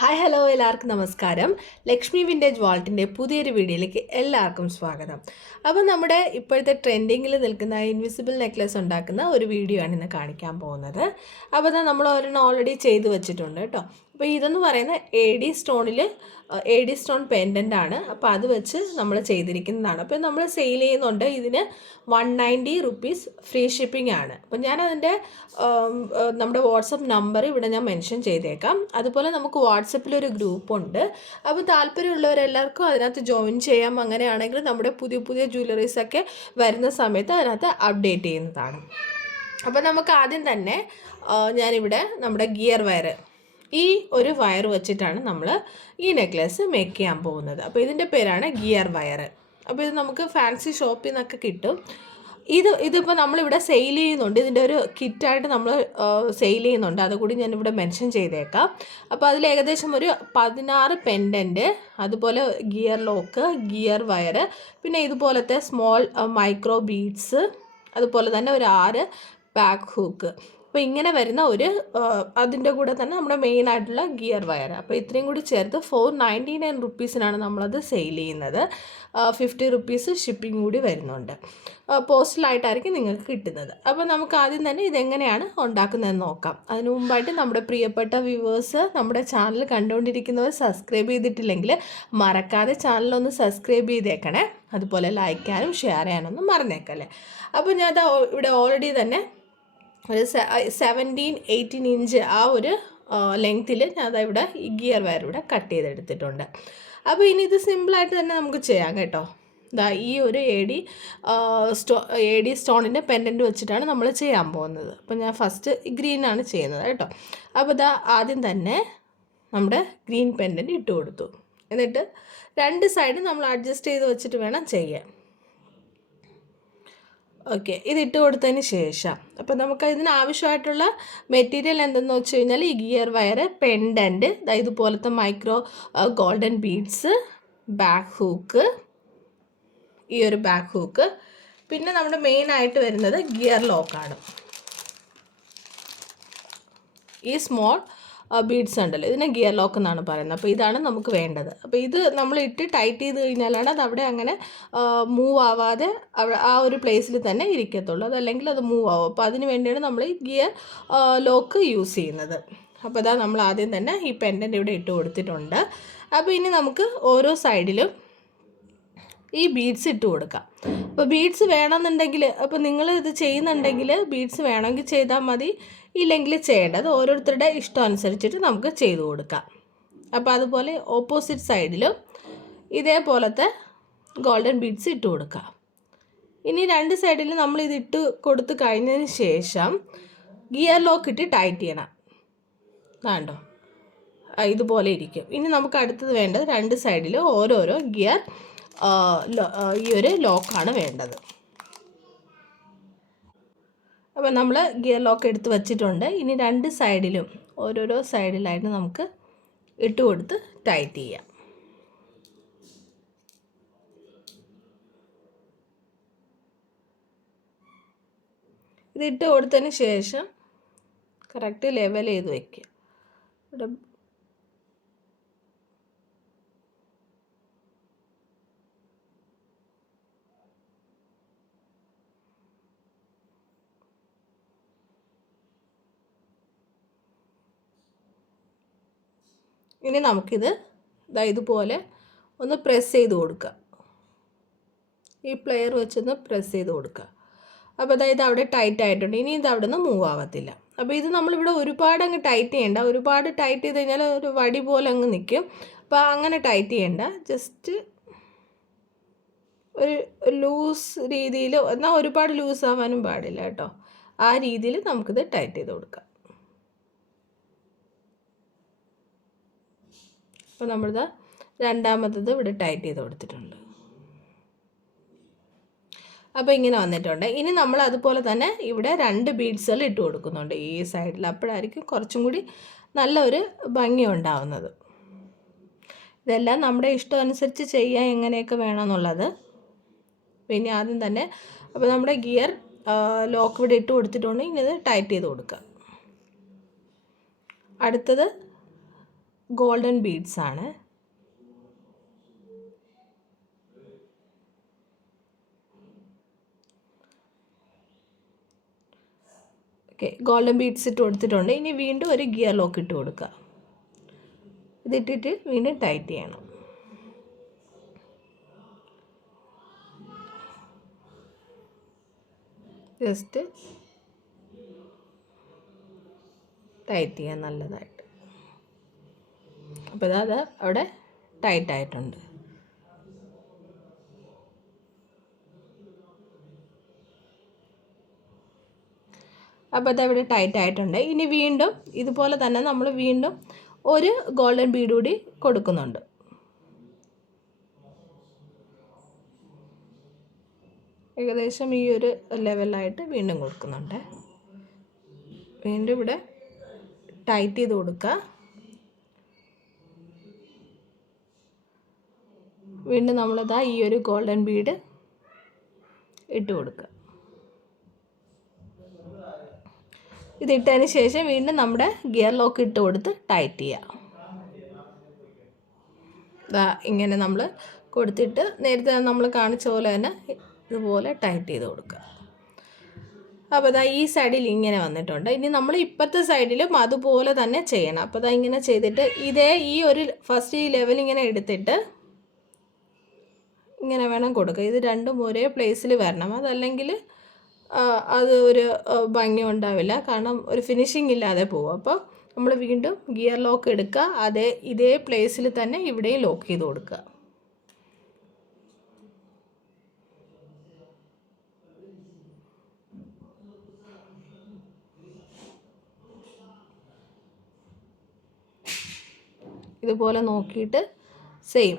Hi hello എല്ലാവർക്കും നമസ്കാരം. Lakshmi vintage വാൾട്ടിൻ്റെ പുതിയൊരു വീഡിയോയിലേക്ക് എല്ലാവർക്കും സ്വാഗതം. അപ്പോൾ നമ്മുടെ ഇപ്പോഴത്തെ ട്രെൻഡിങ്ങിൽ നിൽക്കുന്ന ഇൻവിസിബിൾ നെക്ലസ് ഉണ്ടാക്കുന്ന ഒരു വീഡിയോ ആണ് ഇന്ന് കാണിക്കാൻ പോകുന്നത്. അപ്പോൾ അത് നമ്മൾ ഒരെണ്ണം ഓൾറെഡി ചെയ്ത് വെച്ചിട്ടുണ്ട് കേട്ടോ. അപ്പോൾ ഇതെന്ന് പറയുന്ന എ ഡി സ്റ്റോൺ പെൻഡൻ്റ് ആണ്. അപ്പോൾ അത് വെച്ച് നമ്മൾ ചെയ്തിരിക്കുന്നതാണ്. അപ്പോൾ നമ്മൾ സെയിൽ ചെയ്യുന്നുണ്ട്. ഇതിന് 190 റുപ്പീസ് ഫ്രീ ഷിപ്പിംഗ് ആണ്. അപ്പോൾ ഞാനതിൻ്റെ നമ്മുടെ വാട്സപ്പ് നമ്പർ ഇവിടെ ഞാൻ മെൻഷൻ ചെയ്തേക്കാം. അതുപോലെ നമുക്ക് വാട്സപ്പിലൊരു ഗ്രൂപ്പുണ്ട്. അപ്പോൾ താല്പര്യമുള്ളവരെല്ലാവർക്കും അതിനകത്ത് ജോയിൻ ചെയ്യാം. അങ്ങനെയാണെങ്കിൽ നമ്മുടെ പുതിയ പുതിയ ജ്വല്ലറീസൊക്കെ വരുന്ന സമയത്ത് അതിനകത്ത് അപ്ഡേറ്റ് ചെയ്യുന്നതാണ്. അപ്പോൾ നമുക്ക് ആദ്യം തന്നെ ഞാനിവിടെ നമ്മുടെ ഗിയർ വയർ, ഈ ഒരു വയർ വെച്ചിട്ടാണ് നമ്മൾ ഈ നെക്ലസ് മേക്ക് ചെയ്യാൻ പോകുന്നത്. അപ്പോൾ ഇതിൻ്റെ പേരാണ് ഗിയർ വയർ. അപ്പോൾ ഇത് നമുക്ക് ഫാൻസി ഷോപ്പിൽ നിന്നൊക്കെ കിട്ടും. ഇതിപ്പോൾ നമ്മളിവിടെ സെയിൽ ചെയ്യുന്നുണ്ട്. ഇതിൻ്റെ ഒരു കിറ്റായിട്ട് നമ്മൾ സെയിൽ ചെയ്യുന്നുണ്ട്. അതുകൂടി ഞാനിവിടെ മെൻഷൻ ചെയ്തേക്കാം. അപ്പോൾ അതിൽ ഏകദേശം ഒരു 16 പെൻഡൻറ്റ്, അതുപോലെ ഗിയർ ലോക്ക്, ഗിയർ വയർ, പിന്നെ ഇതുപോലത്തെ സ്മോൾ മൈക്രോ ബീഡ്സ്, അതുപോലെ തന്നെ ഒരു 6 ബാക്ക് ഹൂക്ക്. അപ്പോൾ ഇങ്ങനെ വരുന്ന അതിൻ്റെ കൂടെ തന്നെ നമ്മുടെ മെയിനായിട്ടുള്ള ഗിയർ വയർ. അപ്പോൾ ഇത്രയും കൂടി ചേർത്ത് 499 റുപ്പീസിനാണ് നമ്മളത് സെയിൽ ചെയ്യുന്നത്. 50 റുപ്പീസ് ഷിപ്പിംഗ് കൂടി വരുന്നുണ്ട്. പോസ്റ്റലായിട്ടായിരിക്കും നിങ്ങൾക്ക് കിട്ടുന്നത്. അപ്പോൾ നമുക്ക് ആദ്യം തന്നെ ഇതെങ്ങനെയാണ് ഉണ്ടാക്കുന്നതെന്ന് നോക്കാം. അതിനു മുമ്പായിട്ട് നമ്മുടെ പ്രിയപ്പെട്ട വ്യൂവേഴ്സ്, നമ്മുടെ ചാനൽ കണ്ടുകൊണ്ടിരിക്കുന്നവർ സബ്സ്ക്രൈബ് ചെയ്തിട്ടില്ലെങ്കിൽ മറക്കാതെ ചാനലൊന്ന് സബ്സ്ക്രൈബ് ചെയ്തേക്കണേ. അതുപോലെ ലൈക്ക് ചെയ്യാനും ഷെയർ ചെയ്യാനൊന്നും മറന്നേക്കല്ലേ. അപ്പോൾ ഞാൻ ഇവിടെ ഓൾറെഡി തന്നെ ഒരു 17-18 ഇഞ്ച് ആ ഒരു ലെങ്ത്തിൽ ഞാൻ ഇവിടെ ഈ ഗിയർ വയർ ഇവിടെ കട്ട് ചെയ്തെടുത്തിട്ടുണ്ട്. അപ്പോൾ ഇനി ഇത് സിമ്പിളായിട്ട് തന്നെ നമുക്ക് ചെയ്യാം കേട്ടോ. ഈ ഒരു എ ഡി സ്റ്റോണിൻ്റെ പെൻഡൻറ്റ് വെച്ചിട്ടാണ് നമ്മൾ ചെയ്യാൻ പോകുന്നത്. അപ്പോൾ ഞാൻ ഫസ്റ്റ് ഗ്രീനാണ് ചെയ്യുന്നത് കേട്ടോ. അപ്പോൾ ആദ്യം തന്നെ നമ്മുടെ ഗ്രീൻ പെൻഡൻറ്റ് ഇട്ട് കൊടുത്തു. എന്നിട്ട് രണ്ട് സൈഡ് നമ്മൾ അഡ്ജസ്റ്റ് ചെയ്ത് വെച്ചിട്ട് വേണം ചെയ്യാൻ. ഓക്കെ, ഇതിട്ട് കൊടുത്തതിന് ശേഷം അപ്പോൾ നമുക്ക് ഇതിന് ആവശ്യമായിട്ടുള്ള മെറ്റീരിയൽ എന്തെന്ന് വെച്ച് കഴിഞ്ഞാൽ ഈ ഗിയർ വയർ, പെൻഡൻറ്റ്, ഇതുപോലത്തെ micro golden beads, back hook, ഈ ഒരു ബാക്ക് ഹൂക്ക്, പിന്നെ നമ്മുടെ മെയിനായിട്ട് വരുന്നത് ഗിയർ ലോക്കാണ്. ഈ സ്മോൾ ബീഡ്സ് ഉണ്ടല്ലോ, ഇതിനെ ഗിയർ ലോക്ക് എന്നാണ് പറയുന്നത്. അപ്പോൾ ഇതാണ് നമുക്ക് വേണ്ടത്. അപ്പോൾ ഇത് നമ്മൾ ഇട്ട് ടൈറ്റ് ചെയ്ത് കഴിഞ്ഞാലാണ് അത് അവിടെ അങ്ങനെ മൂവ് ആവാതെ ആ ഒരു പ്ലേസിൽ തന്നെ ഇരിക്കത്തുള്ളൂ. അതല്ലെങ്കിൽ അത് മൂവ് ആവും. അപ്പോൾ അതിന് വേണ്ടിയാണ് നമ്മൾ ഈ ഗിയർ ലോക്ക് യൂസ് ചെയ്യുന്നത്. അപ്പോൾ നമ്മൾ ആദ്യം തന്നെ ഈ പെൻഡൻ്റ് ഇവിടെ ഇട്ട് കൊടുത്തിട്ടുണ്ട്. അപ്പോൾ ഇനി നമുക്ക് ഓരോ സൈഡിലും ഈ ബീഡ്സ് ഇട്ട് കൊടുക്കാം. അപ്പോൾ ബീഡ്സ് വേണമെന്നുണ്ടെങ്കിൽ, അപ്പോൾ നിങ്ങൾ ഇത് ചെയ്യുന്നുണ്ടെങ്കിൽ ബീഡ്സ് വേണമെങ്കിൽ ചെയ്താൽ മതി, ഇല്ലെങ്കിൽ ചെയ്യേണ്ടത് ഓരോരുത്തരുടെ ഇഷ്ടം അനുസരിച്ചിട്ട് നമുക്ക് ചെയ്തു കൊടുക്കാം. അപ്പോൾ അതുപോലെ ഓപ്പോസിറ്റ് സൈഡിലും ഇതേപോലത്തെ ഗോൾഡൻ ബീഡ്സ് ഇട്ട് കൊടുക്കാം. ഇനി രണ്ട് സൈഡിലും നമ്മൾ ഇത് ഇട്ട് കൊടുത്ത് കഴിഞ്ഞതിന് ശേഷം ഗിയർ ലോക്ക് ഇട്ട് ടൈറ്റ് ചെയ്യണം. വേണ്ടോ, ഇതുപോലെ ഇരിക്കും. ഇനി നമുക്ക് അടുത്തത് വേണ്ടത് രണ്ട് സൈഡിലും ഓരോരോ ഗിയർ ഈ ഒരു ലോക്കാണ് വേണ്ടത്. അപ്പോൾ നമ്മൾ ഗിയർ ലോക്ക് എടുത്ത് വച്ചിട്ടുണ്ട്. ഇനി രണ്ട് സൈഡിലും ഓരോരോ സൈഡിലായിട്ട് നമുക്ക് ഇട്ട് കൊടുത്ത് ടൈറ്റ് ചെയ്യാം. ഇത് ഇട്ട് കൊടുത്തതിന് ശേഷം കറക്റ്റ് ലെവൽ ചെയ്ത് വയ്ക്കുക. ഇവിടെ ഇനി നമുക്കിത് ഇതുപോലെ ഒന്ന് പ്രസ് ചെയ്ത് കൊടുക്കുക. ഈ പ്ലെയർ വെച്ചൊന്ന് പ്രസ് ചെയ്ത് കൊടുക്കുക. അപ്പോൾ അവിടെ ടൈറ്റ് ആയിട്ടുണ്ട്. ഇനി ഇത് അവിടെ നിന്ന് മൂവ് ആവത്തില്ല. അപ്പോൾ ഇത് നമ്മളിവിടെ ഒരുപാട് അങ്ങ് ടൈറ്റ് ചെയ്യേണ്ട. ഒരുപാട് ടൈറ്റ് ചെയ്ത് കഴിഞ്ഞാൽ ഒരു വടി പോലെ അങ്ങ് നിൽക്കും. അപ്പോൾ അങ്ങനെ ടൈറ്റ് ചെയ്യേണ്ട. ജസ്റ്റ് ഒരു ലൂസ് രീതിയിൽ, എന്നാൽ ഒരുപാട് ലൂസ് ആവാനും പാടില്ല കേട്ടോ. ആ രീതിയിൽ നമുക്കിത് ടൈറ്റ് ചെയ്ത് കൊടുക്കാം. അപ്പോൾ നമ്മളിത് രണ്ടാമത്തത് ഇവിടെ ടൈറ്റ് ചെയ്ത് കൊടുത്തിട്ടുണ്ട്. അപ്പോൾ ഇങ്ങനെ വന്നിട്ടുണ്ട്. ഇനി നമ്മൾ അതുപോലെ തന്നെ ഇവിടെ 2 ബീഡ്സുകൾ ഇട്ട് കൊടുക്കുന്നുണ്ട് ഈ സൈഡിൽ. അപ്പോഴായിരിക്കും കുറച്ചും കൂടി നല്ലൊരു ഭംഗി ഉണ്ടാവുന്നത്. ഇതെല്ലാം നമ്മുടെ ഇഷ്ടം അനുസരിച്ച് ചെയ്യാൻ എങ്ങനെയൊക്കെ വേണമെന്നുള്ളത്. പിന്നെ ആദ്യം തന്നെ അപ്പോൾ നമ്മുടെ ഗിയർ ലോക്ക് ഇവിടെ ഇട്ട് കൊടുത്തിട്ടുണ്ട്. ഇനി ഇത് ടൈറ്റ് ചെയ്ത് കൊടുക്കുക. അടുത്തത് ഗോൾഡൻ ബീഡ്സ് ആണ്. ഓക്കെ, ഗോൾഡൻ ബീഡ്സ് ഇട്ട് കൊടുത്തിട്ടുണ്ട്. ഇനി വീണ്ടും ഒരു ഗിയർ ലോക്ക് ഇട്ട് കൊടുക്കുക. ഇതിട്ടിട്ട് വീണ്ടും ടൈറ്റ് ചെയ്യണം. ജസ്റ്റ് ടൈറ്റ് ചെയ്യാൻ നല്ലതായിട്ട്. അപ്പോൾ അത് അവിടെ ടൈറ്റ് ആയിട്ടുണ്ട്. അപ്പോൾ അതവിടെ ടൈറ്റ് ആയിട്ടുണ്ട്. ഇനി വീണ്ടും ഇതുപോലെ തന്നെ നമ്മൾ വീണ്ടും ഒരു ഗോൾഡൻ ബീഡ് കൂടി കൊടുക്കുന്നുണ്ട്. ഏകദേശം ഈ ഒരു ലെവലായിട്ട് വീണ്ടും കൊടുക്കുന്നുണ്ട്. വീണ്ടും ഇവിടെ ടൈറ്റ് ചെയ്ത് കൊടുക്കുക. വീണ്ടും നമ്മളിതാ ഈ ഒരു ഗോൾഡൻ ബീഡ് ഇട്ട് കൊടുക്കുക. ഇതിട്ടതിന് ശേഷം വീണ്ടും നമ്മുടെ ഗിയർ ലോക്ക് ഇട്ട് കൊടുത്ത് ടൈറ്റ് ചെയ്യുക. ഇങ്ങനെ നമ്മൾ കൊടുത്തിട്ട് നേരത്തെ നമ്മൾ കാണിച്ച പോലെ തന്നെ ഇതുപോലെ ടൈറ്റ് ചെയ്ത് കൊടുക്കുക. അപ്പോൾ ഇതാ ഈ സൈഡിൽ ഇങ്ങനെ വന്നിട്ടുണ്ട്. ഇനി നമ്മൾ ഇപ്പുറത്തെ സൈഡിലും അതുപോലെ തന്നെ ചെയ്യണം. അപ്പോൾ ഇതാ ഇങ്ങനെ ചെയ്തിട്ട് ഈ ഒരു ഫസ്റ്റ് ഈ ലെവൽ ഇങ്ങനെ എടുത്തിട്ട് ഇങ്ങനെ വേണം കൊടുക്കുക. ഇത് രണ്ടും ഒരേ പ്ലേസിൽ വരണം. അതല്ലെങ്കിൽ അത് ഒരു ഭംഗി ഉണ്ടാവില്ല, കാരണം ഒരു ഫിനിഷിംഗ് ഇല്ലാതെ പോകും. അപ്പോൾ നമ്മൾ വീണ്ടും ഗിയർ ലോക്ക് എടുക്കുക. ഇതേ പ്ലേസിൽ തന്നെ ഇവിടെയും ലോക്ക് ചെയ്ത് കൊടുക്കുക. ഇതുപോലെ നോക്കിയിട്ട്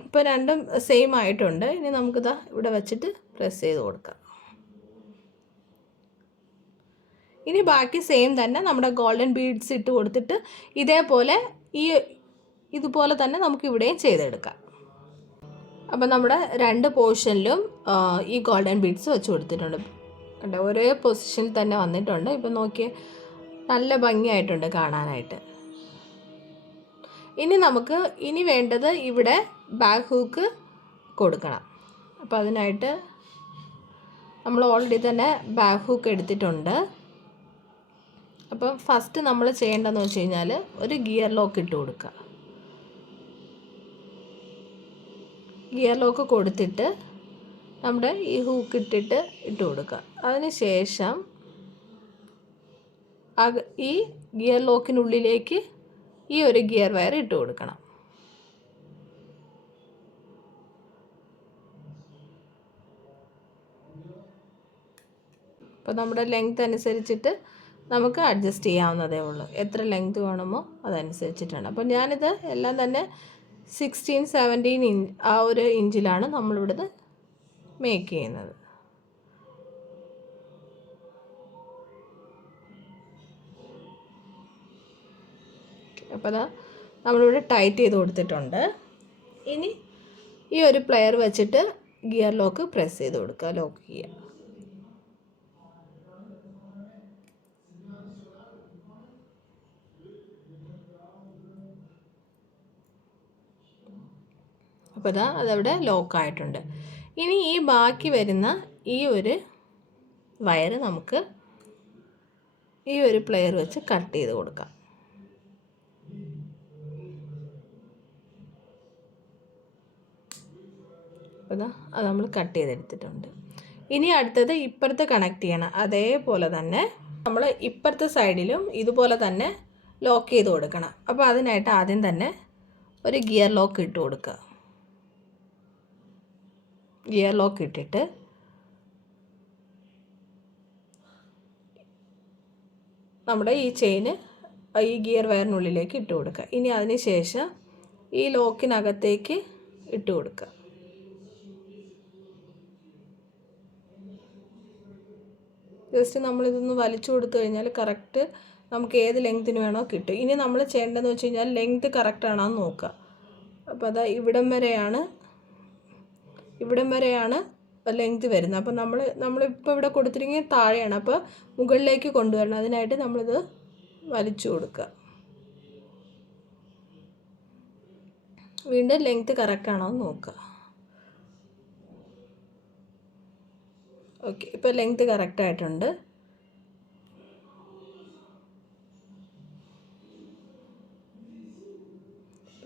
ഇപ്പോൾ രണ്ടും സെയിം ആയിട്ടുണ്ട്. ഇനി നമുക്കിതാ ഇവിടെ വെച്ചിട്ട് പ്രസ് ചെയ്ത് കൊടുക്കാം. ഇനി ബാക്കി സെയിം തന്നെ നമ്മുടെ ഗോൾഡൻ ബീഡ്സ് ഇട്ട് കൊടുത്തിട്ട് ഇതുപോലെ തന്നെ നമുക്ക് ഇവിടെയും ചെയ്തെടുക്കാം. അപ്പോൾ നമ്മുടെ രണ്ട് പോർഷനിലും ഈ ഗോൾഡൻ ബീഡ്സ് വെച്ച് കൊടുത്തിട്ടുണ്ട്. കണ്ടോ, ഒരേ പൊസിഷനിൽ തന്നെ വന്നിട്ടുണ്ട്. ഇപ്പം നോക്കിയേ, നല്ല ഭംഗിയായിട്ടുണ്ട് കാണാനായിട്ട്. ഇനി വേണ്ടത് ഇവിടെ ബാക്ക് ഹൂക്ക് കൊടുക്കണം. അപ്പോൾ അതിനായിട്ട് നമ്മൾ ഓൾറെഡി തന്നെ ബാക്ക് ഹൂക്ക് എടുത്തിട്ടുണ്ട്. അപ്പം ഫസ്റ്റ് നമ്മൾ ചെയ്യേണ്ടതെന്ന് വെച്ച് കഴിഞ്ഞാൽ ഒരു ഗിയർ ലോക്ക് ഇട്ട് കൊടുക്കുക. ഗിയർ ലോക്ക് കൊടുത്തിട്ട് നമ്മുടെ ഈ ഹൂക്ക് ഇട്ട് കൊടുക്കുക. അതിന് ശേഷം ഈ ഗിയർ ലോക്കിനുള്ളിലേക്ക് ഈ ഒരു ഗിയർ വയർ ഇട്ട് കൊടുക്കണം. അപ്പോൾ നമ്മുടെ ലെങ്ത് അനുസരിച്ചിട്ട് നമുക്ക് അഡ്ജസ്റ്റ് ചെയ്യാവുന്നതേ ഉള്ളൂ. എത്ര ലെങ്ത് വേണമോ അതനുസരിച്ചിട്ടാണ്. അപ്പോൾ ഞാനിത് എല്ലാം തന്നെ 16-17 ഇഞ്ച് ആ ഒരു ഇഞ്ചിലാണ് നമ്മളിവിടുന്ന് മേക്ക് ചെയ്യുന്നത്. അപ്പോൾ അതാ നമ്മളിവിടെ ടൈറ്റ് ചെയ്ത് കൊടുത്തിട്ടുണ്ട്. ഇനി ഈ ഒരു പ്ലെയർ വെച്ചിട്ട് ഗിയർ ലോക്ക് പ്രസ് ചെയ്ത് കൊടുക്കുക, ലോക്ക് ചെയ്യുക. അപ്പോൾ അതവിടെ ലോക്കായിട്ടുണ്ട്. ഇനി ഈ ബാക്കി വരുന്ന ഈ ഒരു വയർ നമുക്ക് ഈ ഒരു പ്ലെയർ വെച്ച് കട്ട് ചെയ്ത് കൊടുക്കാം. അപ്പോൾ അത് നമ്മൾ കട്ട് ചെയ്തെടുത്തിട്ടുണ്ട്. ഇനി അടുത്തത് ഇപ്പുറത്ത് കണക്ട് ചെയ്യണം. അതേപോലെ തന്നെ നമ്മൾ ഇപ്പുറത്തെ സൈഡിലും ഇതുപോലെ തന്നെ ലോക്ക് ചെയ്ത് കൊടുക്കണം. അപ്പോൾ അതിനായിട്ട് ആദ്യം തന്നെ ഒരു ഗിയർ ലോക്ക് ഇട്ട് കൊടുക്കുക. ഗിയർ ലോക്ക് ഇട്ടിട്ട് നമ്മുടെ ഈ ചെയിന് ഈ ഗിയർ വയറിനുള്ളിലേക്ക് ഇട്ട് കൊടുക്കുക. ഇനി അതിന് ശേഷം ഈ ലോക്കിനകത്തേക്ക് ഇട്ട് കൊടുക്കുക. ജസ്റ്റ് നമ്മളിതൊന്ന് വലിച്ചു കൊടുത്തു കഴിഞ്ഞാൽ കറക്റ്റ് നമുക്ക് ഏത് ലെങ്ത്തിന് വേണോ കിട്ടും. ഇനി നമ്മൾ ചെയ്യേണ്ടതെന്ന് വെച്ച് കഴിഞ്ഞാൽ ലെങ്ത്ത് കറക്റ്റാണോ എന്ന് നോക്കുക. അപ്പോൾ അതാ ഇവിടം വരെയാണ് ലെങ്ത്ത് വരുന്നത്. അപ്പോൾ നമ്മളിപ്പോൾ ഇവിടെ കൊടുത്തിരിക്കുന്നത് താഴെയാണ്. അപ്പോൾ മുകളിലേക്ക് കൊണ്ടുവരണം. അതിനായിട്ട് നമ്മളിത് വലിച്ചു കൊടുക്കുക. വീണ്ടും ലെങ്ത്ത് കറക്റ്റാണോ എന്ന് നോക്കുക. ഓക്കെ, ഇപ്പോൾ ലെങ്ത്ത് കറക്റ്റായിട്ടുണ്ട്.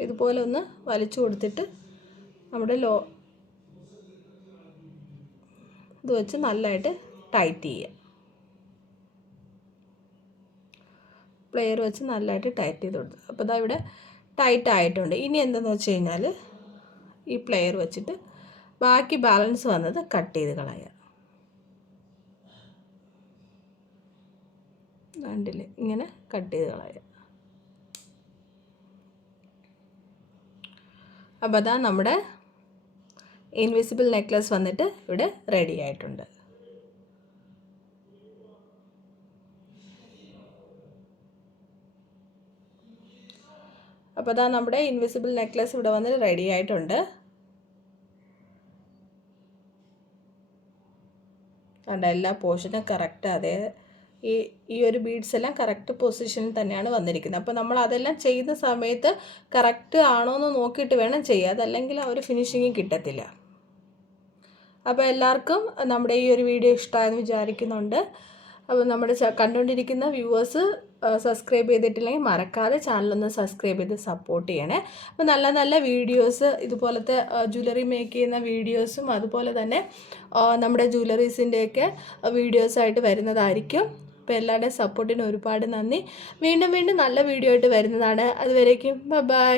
ഇതുപോലെ ഒന്ന് വലിച്ചു കൊടുത്തിട്ട് നമ്മുടെ ഇത് വെച്ച് നല്ലതായിട്ട് ടൈറ്റ് ചെയ്യുക. പ്ലെയർ വെച്ച് നല്ലതായിട്ട് ടൈറ്റ് ചെയ്ത് കൊടുത്തു. അപ്പോൾ ഇതാ ഇവിടെ ടൈറ്റ് ആയിട്ടുണ്ട്. ഇനി എന്തെന്ന് വെച്ച് കഴിഞ്ഞാൽ ഈ പ്ലെയർ വെച്ചിട്ട് ബാക്കി ബാലൻസ് വന്നത് കട്ട് ചെയ്ത് കളയുക. കണ്ടില്ലേ, ഇങ്ങനെ കട്ട് ചെയ്ത് കളയുക. അപ്പോൾ അതാ നമ്മുടെ ഇൻവിസിബിൾ നെക്ലസ് വന്നിട്ട് ഇവിടെ റെഡി ആയിട്ടുണ്ട്. അപ്പോൾ അതാ നമ്മുടെ ഇൻവിസിബിൾ നെക്ലസ് ഇവിടെ വന്ന് റെഡി ആയിട്ടുണ്ട്. അതുകൊണ്ട് എല്ലാ പോർഷനും കറക്റ്റ് അതേ ഈ ഒരു ബീഡ്സ് എല്ലാം കറക്റ്റ് പൊസിഷനിൽ തന്നെയാണ് വന്നിരിക്കുന്നത്. അപ്പോൾ നമ്മൾ അതെല്ലാം ചെയ്യുന്ന സമയത്ത് കറക്റ്റ് ആണോ എന്ന് നോക്കിയിട്ട് വേണം ചെയ്യുക, അതല്ലെങ്കിൽ ആ ഒരു ഫിനിഷിങ് കിട്ടത്തില്ല. അപ്പോൾ എല്ലാവർക്കും നമ്മുടെ ഈ ഒരു വീഡിയോ ഇഷ്ടമായെന്ന് വിചാരിക്കുന്നുണ്ട്. അപ്പോൾ നമ്മുടെ കണ്ടുകൊണ്ടിരിക്കുന്ന വ്യൂവേഴ്സ് സബ്സ്ക്രൈബ് ചെയ്തിട്ടില്ലെങ്കിൽ മറക്കാതെ ചാനലൊന്ന് സബ്സ്ക്രൈബ് ചെയ്ത് സപ്പോർട്ട് ചെയ്യണേ. അപ്പോൾ നല്ല നല്ല വീഡിയോസ്, ഇതുപോലത്തെ ജ്വല്ലറി മേക്ക് ചെയ്യുന്ന വീഡിയോസും അതുപോലെ തന്നെ നമ്മുടെ ജ്വല്ലറീസിൻ്റെയൊക്കെ വീഡിയോസായിട്ട് വരുന്നതായിരിക്കും. അപ്പോൾ എല്ലാവരുടെയും സപ്പോർട്ടിന് ഒരുപാട് നന്ദി. വീണ്ടും നല്ല വീഡിയോ ആയിട്ട് വരുന്നതാണ്. അതുവരേക്കും ബൈ.